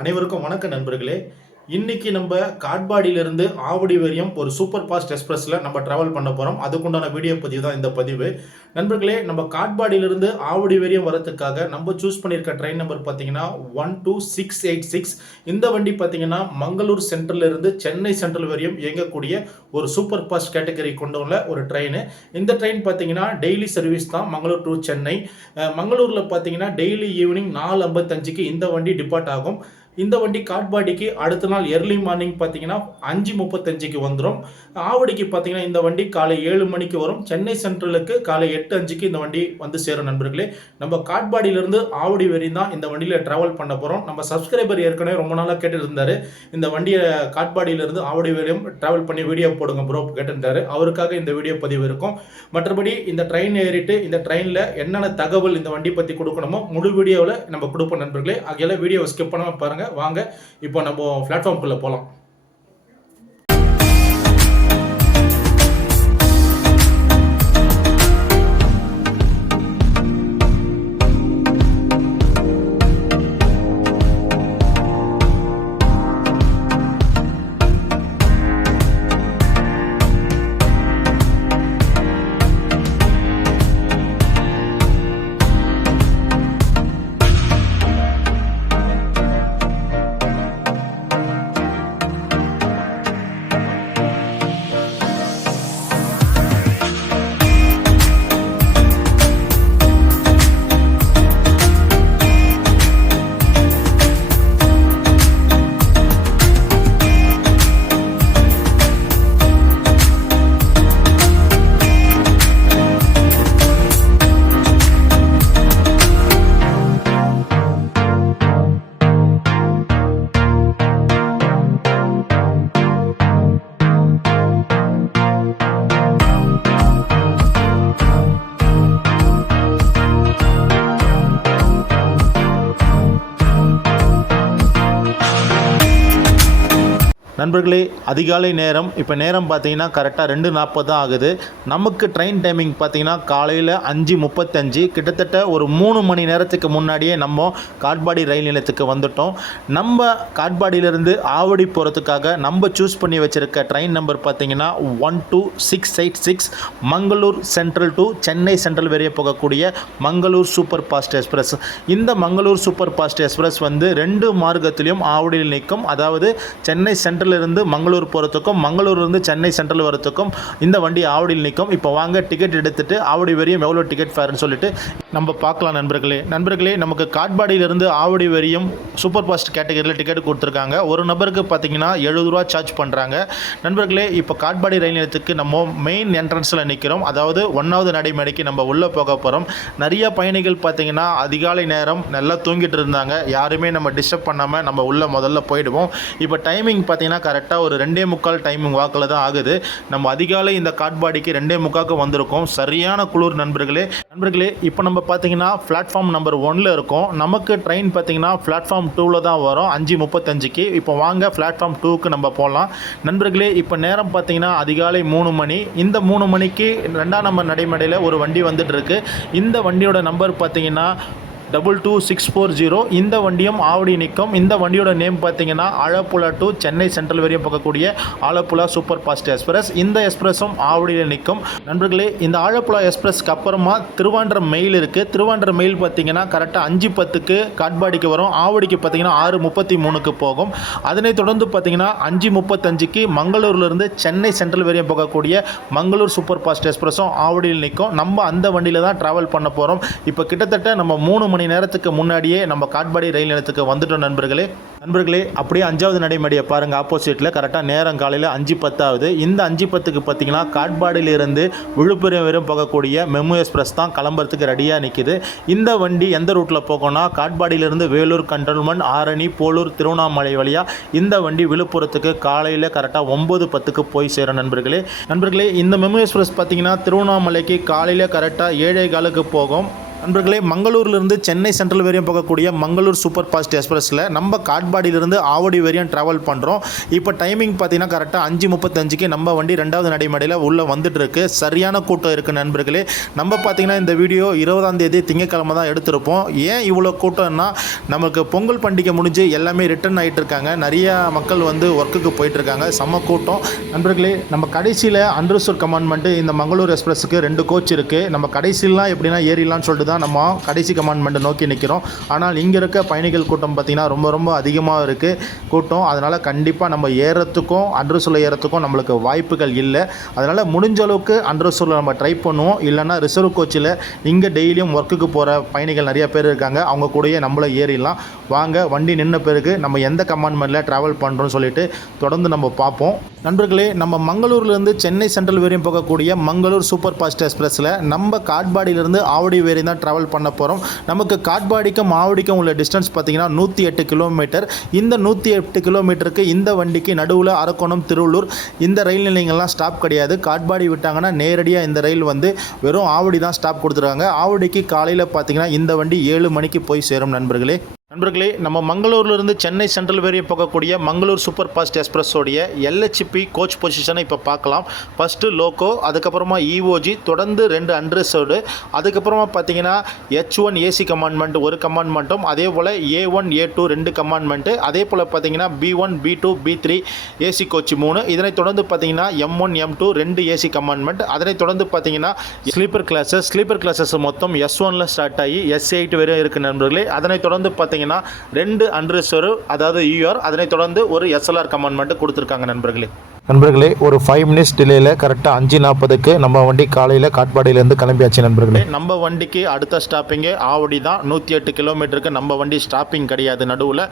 அனைவருக்கும் வணக்க நண்பர்களே. இன்னைக்கு நம்ம காட்பாடியிலிருந்து ஆவடி வரையும் ஒரு சூப்பர் ஃபாஸ்ட் எக்ஸ்பிரஸில் நம்ம ட்ராவல் பண்ண போகிறோம். அதுக்குண்டான வீடியோ பதிவு தான் இந்த பதிவு. நண்பர்களே, நம்ம காட்பாடியிலிருந்து ஆவடி வரையும் வரதுக்காக நம்ம சூஸ் பண்ணியிருக்க ட்ரெயின் நம்பர் பார்த்தீங்கன்னா 12686. இந்த வண்டி பார்த்தீங்கன்னா மங்களூர் சென்ட்ரலிருந்து சென்னை சென்ட்ரல் வரையும் இயங்கக்கூடிய ஒரு சூப்பர் ஃபாஸ்ட் கேட்டகரி கொண்டுள்ள ஒரு ட்ரெயின். இந்த ட்ரெயின் பார்த்தீங்கன்னா டெய்லி சர்வீஸ் தான், மங்களூர் டு சென்னை. மங்களூரில் பார்த்தீங்கன்னா டெய்லி ஈவினிங் 4:55க்கு இந்த வண்டி டிபார்ட் ஆகும். இந்த வண்டி காட்பாடிக்கு அடுத்த நாள் எர்லி மார்னிங் பார்த்தீங்கன்னா 5:35க்கு வந்துடும். ஆவடிக்கு பார்த்தீங்கன்னா இந்த வண்டி காலை 7 மணிக்கு வரும். சென்னை சென்ட்ரலுக்கு காலை 8:05க்கு இந்த வண்டி வந்து சேரும். நண்பர்களே, நம்ம காட்பாடியிலிருந்து ஆவடி வரையும் தான் இந்த வண்டியில் ட்ராவல் பண்ண போகிறோம். நம்ம சப்ஸ்கிரைபர் ஏற்கனவே ரொம்ப நாளாக கேட்டுட்டு இருந்தார், இந்த வண்டியை காட்பாடியிலிருந்து ஆவடி வரையும் ட்ராவல் பண்ணி வீடியோ போடுங்க ப்ரோ கேட்டுருந்தாரு. அவருக்காக இந்த வீடியோ பதிவு இருக்கும். மற்றபடி இந்த ட்ரெயின் ஏறிட்டு இந்த ட்ரெயினில் என்னென்ன தகவல் இந்த வண்டி பற்றி கொடுக்கணுமோ முழு வீடியோவில் நம்ம கொடுப்போம். நண்பர்களே, ஆகையால வீடியோவை ஸ்கிப் பண்ணாமல் பாருங்கள். வாங்க இப்போ நம்ம பிளாட்ஃபார்ம்குள்ள போலாம். நண்பர்களே, அதிகாலை நேரம். இப்போ நேரம் பார்த்தீங்கன்னா கரெக்டாக 2:40 தான் ஆகுது. நமக்கு ட்ரெயின் டைமிங் பார்த்தீங்கன்னா காலையில் 5:35. கிட்டத்தட்ட ஒரு 3 மணி நேரத்துக்கு முன்னாடியே நம்ம காட்பாடி ரயில் நிலையத்துக்கு வந்துட்டோம். நம்ம காட்பாடியிலேருந்து ஆவடி போகிறதுக்காக நம்ம சூஸ் பண்ணி வச்சுருக்க ட்ரெயின் நம்பர் பார்த்தீங்கன்னா 12686, Mangalore central to Chennai central வரைய போகக்கூடிய மங்களூர் சூப்பர் ஃபாஸ்ட் எக்ஸ்பிரஸ். இந்த மங்களூர் சூப்பர் ஃபாஸ்ட் எக்ஸ்பிரஸ் வந்து 2 மார்க்கத்திலையும் ஆவடியில் நிற்கும். அதாவது சென்னை சென்ட்ரல் இருந்து மங்களூர் போகிறதுக்கும் மங்களூர்லேருந்து சென்னை சென்ட்ரல் வரத்துக்கும் இந்த வண்டி ஆவடியில் நிற்கும். இப்போ வாங்க டிக்கெட் எடுத்துட்டு ஆவடி வரையும் எவ்வளோ டிக்கெட் ஃபேர்னு சொல்லிட்டு நம்ம பார்க்கலாம். நண்பர்களே, நமக்கு காட்பாடியிலிருந்து ஆவடி வரையும் சூப்பர் ஃபாஸ்ட் கேட்டகரியில் டிக்கெட் கொடுத்துருக்காங்க. ஒரு நபருக்கு பார்த்தீங்கன்னா 70 ரூபா சார்ஜ் பண்ணுறாங்க. நண்பர்களே, இப்போ காட்பாடி ரயில் நிலையத்துக்கு நம்ம மெயின் என்ட்ரன்ஸில் நிற்கிறோம். அதாவது 1வது நடைமேடைக்கு நம்ம உள்ளே போக போகிறோம். நிறைய பயணிகள் பார்த்தீங்கன்னா அதிகாலை நேரம் நல்லா தூங்கிட்டு இருந்தாங்க. யாருமே நம்ம டிஸ்டர்ப் பண்ணாமல் நம்ம உள்ளே முதல்ல போயிடுவோம். இப்போ டைமிங் பார்த்தீங்கன்னா கரெக்டாக ஒரு 2:45 டைமிங் வாக்கில் தான் ஆகுது. நம்ம அதிகாலை இந்த காட்பாடிக்கு 2:45க்கு வந்திருக்கோம். சரியான குளிர். நண்பர்களே, இப்போ நம்ம பார்த்தீங்கன்னா பிளாட்ஃபார்ம் நம்பர் 1ல் இருக்கோம். நமக்கு ட்ரெயின் பார்த்தீங்கன்னா பிளாட்ஃபார்ம் 2ல் தான் வரும் 5:35க்கு. இப்போ வாங்க பிளாட்ஃபார்ம் 2க்கு நம்ம போகலாம். நண்பர்களே, இப்போ நேரம் பார்த்தீங்கன்னா அதிகாலை 3 மணி. இந்த 3 மணிக்கு 2ஆம் நம்பர் நடைமேடையில் ஒரு வண்டி வந்துட்டு இருக்கு. இந்த வண்டியோட நம்பர் பார்த்தீங்கன்னா 22640. இந்த வண்டியும் ஆவடி நிற்கும். இந்த வண்டியோட நேம் பார்த்தீங்கன்னா ஆலப்புழா டு சென்னை சென்ட்ரல் வரையும் போகக்கூடிய ஆலப்புழா சூப்பர் ஃபாஸ்ட் எக்ஸ்பிரஸ். இந்த எக்ஸ்பிரஸும் ஆவடியில் நிற்கும். நண்பர்களே, இந்த ஆலப்புழா எக்ஸ்பிரஸ் அப்புறமா திருவாண்டரம் மெயில் இருக்குது. திருவாண்டரம் மெயில் பார்த்தீங்கன்னா கரெக்டாக 5:10க்கு காட்பாடிக்கு வரும். ஆவடிக்கு பார்த்தீங்கன்னா 6:33க்கு போகும். அதனைத் தொடர்ந்து பார்த்தீங்கன்னா 5:35க்கு மங்களூர்லேருந்து சென்னை சென்ட்ரல் வரையும் போகக்கூடிய மங்களூர் சூப்பர் ஃபாஸ்ட் எக்ஸ்பிரஸும் ஆவடியில் நிற்கும். நம்ம அந்த வண்டியில் தான் ட்ராவல் பண்ண போகிறோம். இப்போ கிட்டத்தட்ட நம்ம 3 மணி நேரத்துக்கு முன்னாடியே நம்ம காட்பாடி ரயில் நிலையத்துக்கு வந்துட்டோம். நண்பர்களே, அப்படியே 5வது நடைமேடையை பாருங்கள். ஆப்போசிட்டில் கரெக்டாக நேரம் காலையில் 5:10 ஆகுது. இந்த 5:10க்கு பார்த்தீங்கன்னா காட்பாடியிலிருந்து விழுப்புரம் வரையும் போகக்கூடிய மெமு எக்ஸ்பிரஸ் தான் கிளம்புறதுக்கு ரெடியாக நிற்கிது. இந்த வண்டி எந்த ரூட்டில் போகணும்னா காட்பாடியிலிருந்து வேலூர் கண்டோன்மெண்ட், ஆரணி, போலூர், திருவண்ணாமலை வழியாக இந்த வண்டி விழுப்புரத்துக்கு காலையில் கரெக்டாக 9:10க்கு போய் சேரும். நண்பர்களே, இந்த மெமு எக்ஸ்பிரஸ் பார்த்தீங்கன்னா திருவண்ணாமலைக்கு காலையில் கரெக்டாக 7:15க்கு போகும். நண்பர்களே, மங்களூர்லேருந்து சென்னை சென்ட்ரல் வரையும் போகக்கூடிய மங்களூர் சூப்பர் ஃபாஸ்ட் எக்ஸ்பிரஸில் நம்ம காட்பாடியிலிருந்து ஆவடி வரையும் ட்ராவல் பண்ணுறோம். இப்போ டைமிங் பார்த்தீங்கன்னா கரெக்டாக 5:35க்கு நம்ம வண்டி 2வது நடைமேடையில் உள்ளே வந்துட்டு இருக்கு. சரியான கூட்டம் இருக்குது நண்பர்களே. நம்ம பார்த்தீங்கன்னா இந்த வீடியோ 20ஆம் தேதி திங்கட்கிழமை தான் எடுத்திருப்போம். ஏன் இவ்வளோ கூட்டம்னா, நமக்கு பொங்கல் பண்டிகை முடிஞ்சு எல்லாமே ரிட்டர்ன் ஆகிட்டு இருக்காங்க. நிறையா மக்கள் வந்து ஒர்க்குக்கு போயிட்டுருக்காங்க. செம்ம கூட்டம் நண்பர்களே. நம்ம கடைசியில் அன்ரிசர்வ் கமாண்ட்மெண்ட்டு இந்த மங்களூர் எக்ஸ்பிரஸுக்கு 2 கோச் இருக்குது. நம்ம கடைசிலாம் எப்படின்னா ஏறிடலான்னு சொல்லிட்டு தான் நம்ம கடைசி கமாண்ட்மெண்ட்டை நோக்கி நிற்கிறோம். ஆனால் இங்கே இருக்க பயணிகள் கூட்டம் பார்த்திங்கன்னா ரொம்ப அதிகமாக இருக்குது கூட்டம். அதனால் கண்டிப்பாக நம்ம ஏறத்துக்கும் அன்ரிசர்வில் ஏறத்துக்கும் நம்மளுக்கு வாய்ப்புகள் இல்லை. அதனால் முடிஞ்ச அளவுக்கு அன்ரிசர்வில் நம்ம ட்ரை பண்ணுவோம். இல்லைன்னா ரிசர்வ் கோச்சில் இங்கே டெய்லியும் ஒர்க்குக்கு போகிற பயணிகள் நிறைய பேர் இருக்காங்க. அவங்க கூடயே நம்மளை ஏறிடலாம். வாங்க, வண்டி நின்ன பிறகு நம்ம எந்த கமாண்ட்மெண்ட்டில் ட்ராவல் பண்ணுறோன்னு சொல்லிட்டு தொடர்ந்து நம்ம பார்ப்போம். நண்பர்களே, நம்ம மங்களூர்லேருந்து சென்னை சென்ட்ரல் வரையும் போகக்கூடிய மங்களூர் சூப்பர் ஃபாஸ்ட் எக்ஸ்பிரஸில் நம்ம காட்பாடியிலேருந்து ஆவடி வரையும் தான் ட்ராவல் பண்ண போகிறோம். நமக்கு காட்பாடிக்கும் ஆவடிக்கும் உள்ள டிஸ்டன்ஸ் பார்த்திங்கன்னா 108 கிலோமீட்டர். இந்த 108 கிலோமீட்டருக்கு இந்த வண்டிக்கு நடுவில் அரக்கோணம், திருவள்ளூர் இந்த ரயில் நிலையங்கள்லாம் ஸ்டாப் கிடையாது. காட்பாடி விட்டாங்கன்னா நேரடியாக இந்த ரயில் வந்து வெறும் ஆவடி தான் ஸ்டாப் கொடுத்துருக்காங்க. ஆவடிக்கு காலையில் பார்த்திங்கன்னா இந்த வண்டி 7 மணிக்கு போய் சேரும் நண்பர்களே. நம்ம மங்களூர்லேருந்து சென்னை சென்ட்ரல் வரையும் போகக்கூடிய மங்களூர் சூப்பர் ஃபாஸ்ட் எக்ஸ்பிரஸோடைய எல்ஹெச்பி கோச் பொசிஷனை இப்போ பார்க்கலாம். ஃபஸ்ட்டு லோக்கோ, அதுக்கப்புறமா இஓஜி, தொடர்ந்து 2 அன்ரிசர்வ்டு, அதுக்கப்புறமா பார்த்தீங்கன்னா H1 ஏசி கமாண்ட்மெண்ட் ஒரு கமாண்ட்மெண்ட்டும், அதே போல் A1 A2 2 கமாண்ட்மெண்ட்டு, அதே போல் பார்த்தீங்கன்னா B1 B2 B3 AC coach 3, இதனைத் தொடர்ந்து பார்த்தீங்கன்னா M1 M2 2 ஏசி கமாண்ட்மெண்ட், அதனைத் தொடர்ந்து பார்த்தீங்கன்னா ஸ்லீப்பர் கிளாஸஸ் மொத்தம் S1ல் ஸ்டார்ட் ஆகி S8 வரையும் இருக்குது நண்பர்களே. அதனைத் தொடர்ந்து பார்த்தீங்கன்னா 2 அன்ரிசர்வ், அதாவது யூஆர், அதனைத் தொடர்ந்து ஒரு SLR கமாண்ட்மெண்ட் கொடுத்துருக்காங்க நண்பர்களே. ஒரு 5 மினிட்ஸ் டிலேயில் கரெக்டாக 5:40க்கு நம்ம வண்டி காலையில் காட்பாடியிலேருந்து கிளம்பியாச்சு நண்பர்களே. நம்ம வண்டிக்கு அடுத்த ஸ்டாப்பிங்கே ஆவடி தான். 108 கிலோமீட்டருக்கு நம்ம வண்டி ஸ்டாப்பிங் கிடையாது. நடுவில்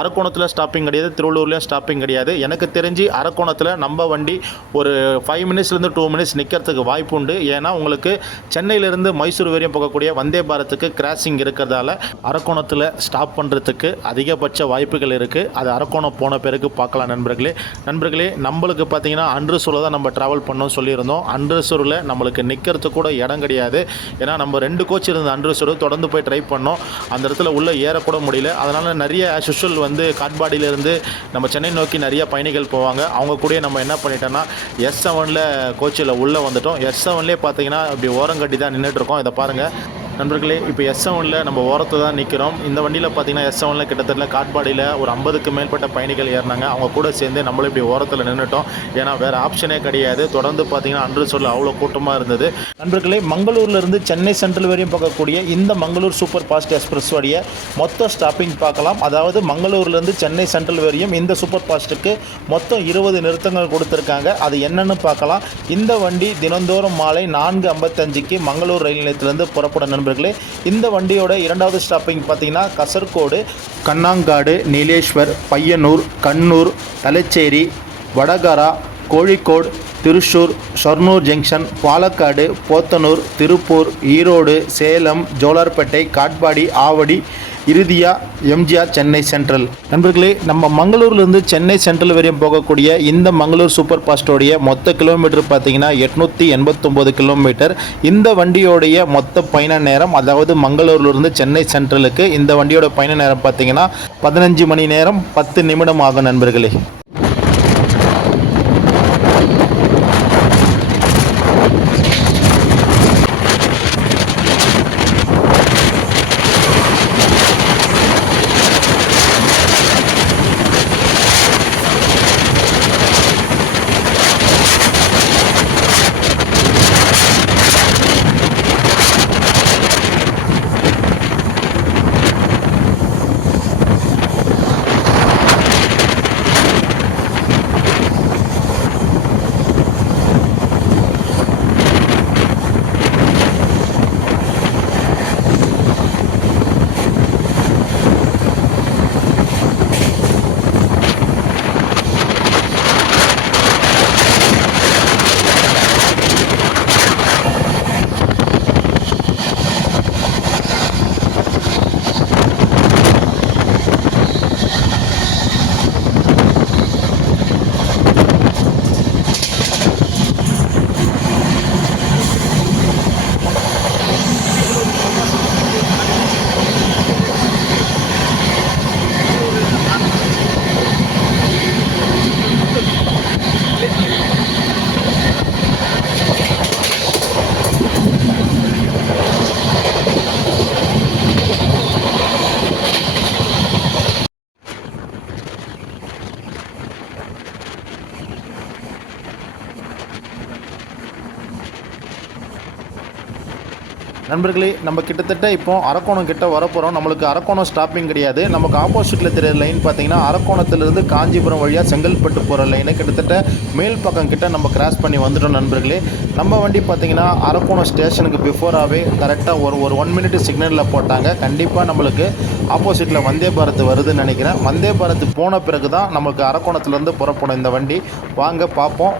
அரக்கோணத்தில் ஸ்டாப்பிங் கிடையாது, திருவள்ளூர்லேயும் ஸ்டாப்பிங் கிடையாது. எனக்கு தெரிஞ்சு அரக்கோணத்தில் நம்ம வண்டி ஒரு 5 மினிட்ஸ்லேருந்து 2 மினிட்ஸ் நிற்கிறதுக்கு வாய்ப்பு உண்டு. ஏன்னா உங்களுக்கு சென்னையிலேருந்து மைசூர் வரையும் போகக்கூடிய வந்தே பாரத்துக்கு கிராசிங் இருக்கிறதால அரக்கோணத்தில் ஸ்டாப் பண்ணுறதுக்கு அதிகபட்ச வாய்ப்புகள் இருக்குது. அது அரக்கோணம் போன பிறகு பார்க்கலாம் நண்பர்களே. நம்மளுக்கு பார்த்தீங்கன்னா அன்ரிசர்வில் தான் நம்ம ட்ராவல் பண்ணோம் சொல்லியிருந்தோம். அன்ரிசர்வில் நம்மளுக்கு நிற்கிறதுக்கு கூட இடம் கிடையாது. ஏன்னா நம்ம 2 கோச் இருந்த அன்ரிசர்வ் தொடர்ந்து போய் ட்ரை பண்ணோம். அந்த இடத்துல உள்ளே ஏறக்கூட முடியல. அதனால் நிறைய ஆஷுஷுவல் வந்து காட்பாடியிலேருந்து நம்ம சென்னை நோக்கி நிறைய பயணிகள் போவாங்க. அவங்க கூட நம்ம என்ன பண்ணிட்டோன்னா S7ல் கோச்சில் உள்ளே வந்துட்டோம். S7லே பார்த்தீங்கன்னா இப்படி ஓரங்கட்டி தான் நின்றுட்டுருக்கோம். இதை பாருங்கள் நண்பர்களே. இப்போ S7ல் நம்ம ஓரத்தை தான் நிற்கிறோம். இந்த வண்டியில் பார்த்தீங்கன்னா S7ல் கிட்டத்தட்ட காட்பாடியில் ஒரு 50க்கு மேற்பட்ட பயணிகள் ஏறினாங்க. அவங்க கூட சேர்ந்து நம்மளும் இப்படி ஓரத்தில் நின்றுட்டோம். ஏன்னா வேறு ஆப்ஷனே கிடையாது. தொடர்ந்து பார்த்தீங்கன்னா அன்ரிசர்வில் அவ்வளோ கூட்டமாக இருந்தது நண்பர்களே. மங்களூர்லேருந்து சென்னை சென்ட்ரல் வரையும் போகக்கூடிய இந்த மங்களூர் சூப்பர் ஃபாஸ்ட் எக்ஸ்பிரஸோடைய மொத்த ஸ்டாப்பிங் பார்க்கலாம். அதாவது மங்களூர்லேருந்து சென்னை சென்ட்ரல் வரையும் இந்த சூப்பர் ஃபாஸ்ட்டுக்கு மொத்தம் 20 நிறுத்தங்கள் கொடுத்துருக்காங்க. அது என்னென்னு பார்க்கலாம். இந்த வண்டி தினந்தோறும் மாலை 4:55க்கு மங்களூர் ரயில் நிலையத்திலேருந்து புறப்படும் நண்பர்களே. இந்த வண்டியோட 2வது ஸ்டாப்பிங் பார்த்தீங்கன்னா கசர்கோடு, கண்ணாங்காடு, நீலேஸ்வர், பையனூர், கண்ணூர், தலச்சேரி, வடகரா, கோழிக்கோடு, திருச்சூர், ஷொர்ணூர் ஜங்ஷன், பாலக்காடு, போத்தனூர், திருப்பூர், ஈரோடு, சேலம், ஜோலார்பேட்டை, காட்பாடி, ஆவடி, இறுதியாக எம்ஜிஆர் சென்னை சென்ட்ரல். நண்பர்களே, நம்ம மங்களூர்லேருந்து சென்னை சென்ட்ரல் வரையும் போகக்கூடிய இந்த மங்களூர் சூப்பர் ஃபாஸ்டோடைய மொத்த கிலோமீட்டர் பார்த்தீங்கன்னா 889 கிலோமீட்டர். இந்த வண்டியோடைய மொத்த பயண நேரம், அதாவது மங்களூர்லேருந்து சென்னை சென்ட்ரலுக்கு இந்த வண்டியோட பயண நேரம் பார்த்தீங்கன்னா 15 மணி நேரம் 10 நிமிடம் ஆகும் நண்பர்களே. நண்பர்களே, நம்ம கிட்டத்தட்ட இப்போ அரக்கோணம் கிட்ட வரப்போகிறோம். நம்மளுக்கு அரக்கோணம் ஸ்டாப்பிங் கிடையாது. நமக்கு ஆப்போசிட்டில் தெரியுற லைன் பார்த்தீங்கன்னா அரக்கோணத்திலிருந்து காஞ்சிபுரம் வழியாக செங்கல்பட்டு போகிற லைனு கிட்டத்தட்ட மேல் பக்கம் கிட்ட நம்ம கிராஸ் பண்ணி வந்துட்டோம் நண்பர்களே. நம்ம வண்டி பார்த்தீங்கன்னா அரக்கோணம் ஸ்டேஷனுக்கு பிஃபோராகவே கரெக்டாக ஒரு 1 மினிட் சிக்னலில் போட்டாங்க. கண்டிப்பாக நம்மளுக்கு ஆப்போசிட்டில் வந்தே பாரத் வருதுன்னு நினைக்கிறேன். வந்தே பாரத் போன பிறகு தான் நம்மளுக்கு அரக்கோணத்துலேருந்து புறப்படும் இந்த வண்டி. வாங்க பார்ப்போம்.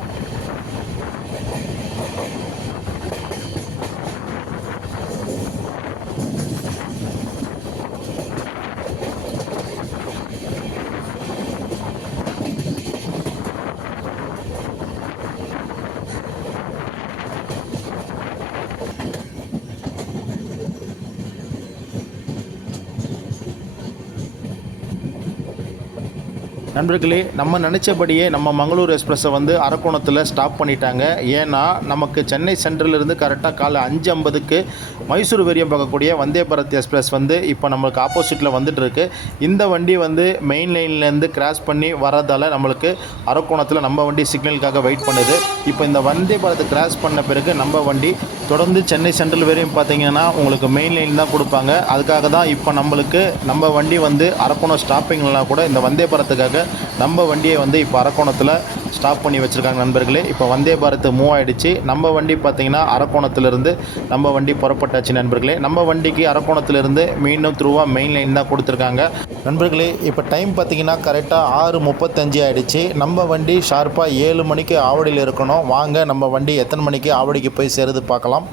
நண்பர்களே, நம்ம நினச்சபடியே நம்ம மங்களூர் எக்ஸ்பிரஸை வந்து அரக்கோணத்தில் ஸ்டாப் பண்ணிட்டாங்க. ஏன்னா நமக்கு சென்னை சென்ட்ரலிருந்து கரெக்டாக காலை 5:50க்கு மைசூர் வரையும் பார்க்கக்கூடிய வந்தே பாரத் எக்ஸ்பிரஸ் வந்து இப்போ நம்மளுக்கு ஆப்போசிட்டில் வந்துட்டுருக்கு. இந்த வண்டி வந்து மெயின் லைன்லேருந்து கிராஸ் பண்ணி வரதால் நம்மளுக்கு அரக்கோணத்தில் நம்ம வண்டி சிக்னலுக்காக வெயிட் பண்ணுது. இப்போ இந்த வந்தே பாரத் கிராஸ் பண்ண பிறகு நம்ம வண்டி தொடர்ந்து சென்னை சென்ட்ரல் வரையும் பார்த்தீங்கன்னா உங்களுக்கு மெயின் லைன் தான் கொடுப்பாங்க. அதுக்காக தான் இப்போ நம்ம வண்டி வந்து அரக்கோணம் ஸ்டாப்பிங்லாம் கூட இந்த வந்தே பாரத்துக்காக நம்ம வண்டியை வந்து இப்போ அரக்கோணத்தில் ஸ்டாப் பண்ணி வச்சுருக்காங்க நண்பர்களே. இப்போ வந்தே பாரத் மூவ் ஆகிடுச்சு. நம்ம வண்டி பார்த்திங்கன்னா அரக்கோணத்திலிருந்து நம்ம வண்டி புறப்பட்டாச்சு நண்பர்களே. நம்ம வண்டிக்கு அரக்கோணத்திலிருந்து மீண்டும் த்ரூவாக மெயின் லைன் தான் கொடுத்துருக்காங்க நண்பர்களே. இப்போ டைம் பார்த்திங்கன்னா கரெக்டாக 6:35 ஆகிடுச்சு. நம்ம வண்டி ஷார்ப்பாக 7 மணிக்கு ஆவடியில் இருக்கணும். வாங்க நம்ம வண்டி எத்தனை மணிக்கு ஆவடிக்கு போய் சேருது பார்க்கலாம்.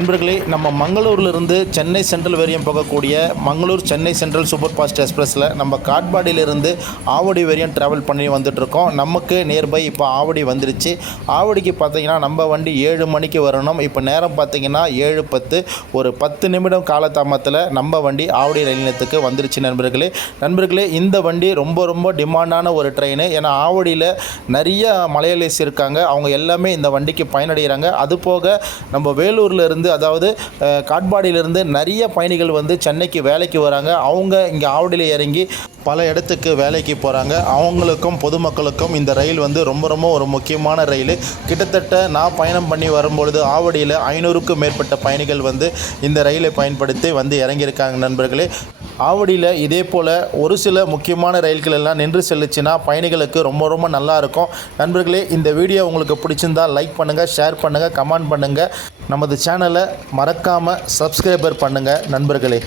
நண்பர்களே, நம்ம மங்களூர்லேருந்து சென்னை சென்ட்ரல் வரையும் போகக்கூடிய Mangalore Chennai Central super fast எக்ஸ்பிரஸில் நம்ம காட்பாடியிலிருந்து ஆவடி வரையும் ட்ராவல் பண்ணி வந்துட்டுருக்கோம். நமக்கு நியர்பை இப்போ ஆவடி வந்துருச்சு. ஆவடிக்கு பார்த்தீங்கன்னா நம்ம வண்டி 7 மணிக்கு வரணும். இப்போ நேரம் பார்த்தீங்கன்னா 7:10. ஒரு 10 நிமிடம் காலதாமத்தில் நம்ம வண்டி ஆவடி ரயில் நிலையத்துக்கு வந்துருச்சு நண்பர்களே, இந்த வண்டி ரொம்ப டிமாண்டான ஒரு ட்ரெயின். ஏன்னா ஆவடியில் நிறைய மலையாளிஸ் இருக்காங்க. அவங்க எல்லாமே இந்த வண்டிக்கு பயனடைகிறாங்க. அதுபோக நம்ம வேலூர்லேருந்து அதாவது காட்பாடியிலிருந்து நிறைய பயணிகள் வந்து சென்னைக்கு வேலைக்கு வராங்க. அவங்க இங்கே ஆவடியில் இறங்கி பல இடத்துக்கு வேலைக்கு போகிறாங்க. அவங்களுக்கும் பொதுமக்களுக்கும் இந்த ரயில் வந்து ரொம்ப ஒரு முக்கியமான ரயில். கிட்டத்தட்ட நான் பயணம் பண்ணி வரும்பொழுது ஆவடியில் 500க்கும் மேற்பட்ட பயணிகள் வந்து இந்த ரயிலை பயன்படுத்தி வந்து இறங்கியிருக்காங்க நண்பர்களே. ஆவடியில் இதே போல் ஒரு சில முக்கியமான ரயில்கள் எல்லாம் நின்று செல்லுச்சுன்னா பயணிகளுக்கு ரொம்ப நல்லாயிருக்கும். நண்பர்களே, இந்த வீடியோ உங்களுக்கு பிடிச்சிருந்தால் லைக் பண்ணுங்கள், ஷேர் பண்ணுங்கள், கமெண்ட் பண்ணுங்கள். நமது சேனலை மறக்காமல் சப்ஸ்கிரைபர் பண்ணுங்கள் நண்பர்களே.